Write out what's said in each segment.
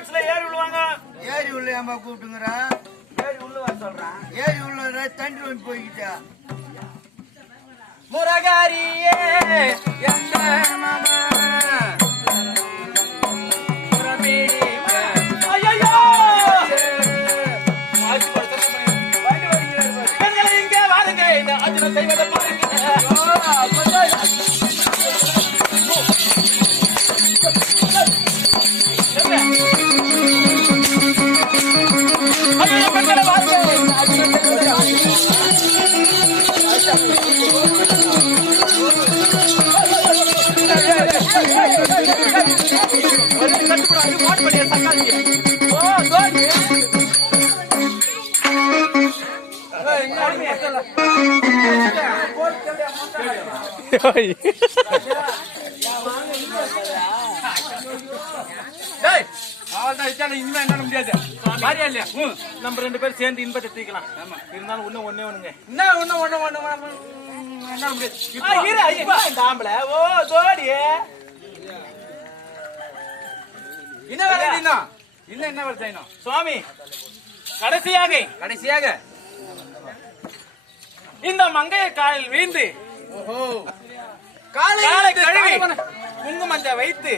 ஏறி விழுவாங்க. ஏறி உள்ள ஏமா கூப்பிட்டுங்கிறான்? ஏறி உள்ள வர சொல்றான். ஏறி உள்ள தண்ணி வந்து போய்கிட்டா. முருகாரியே எந்த மாமா இங்கே வாருங்க அர்ஜுன செய்வதை பாருங்க. இனிமே என்ன முடியாது. நம்ம 2 பேரும் சேர்ந்து இன்பத்தை தீக்கலாம். இருந்தாலும் ஒண்ணு ஒண்ணே ஒண்ணுங்க. என்ன ஒண்ணு ஒண்ணு ஒண்ணு என்ன முடியாது. இந்த ஆம்பளை ஓ ஜோடி என்ன வேலை செய்யணும்? இன்னும் என்ன வேலை செய்யணும் சுவாமி? கடைசியாக இந்த மங்கைய காலில் வீழ்ந்து காலை கழுவி குங்குமஞ்ச வைத்து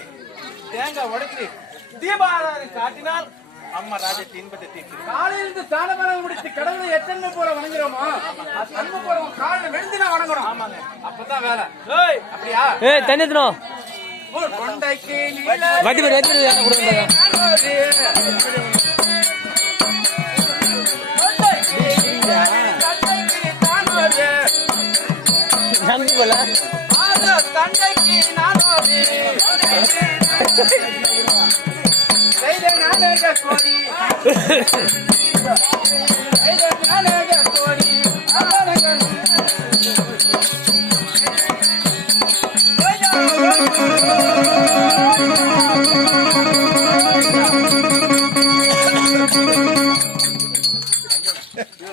தேங்காய் உடைத்து தீபாராதனை காட்டினால் அம்மா ராஜத்தை இன்பத்தை தீர்த்து காலையிலிருந்து ஸ்நானம் முடித்து கடவுளை எத்தனை போல வணங்குறோமா அன்பு போல காலையில வெளுத்துனா வணங்கணும். ஆமாங்க, அப்பதான் வேலை. அப்படியா? தண்ணி தரும் கொண்டைக்கு தண்டைக்கு நானோதி செய்த நானே கோடி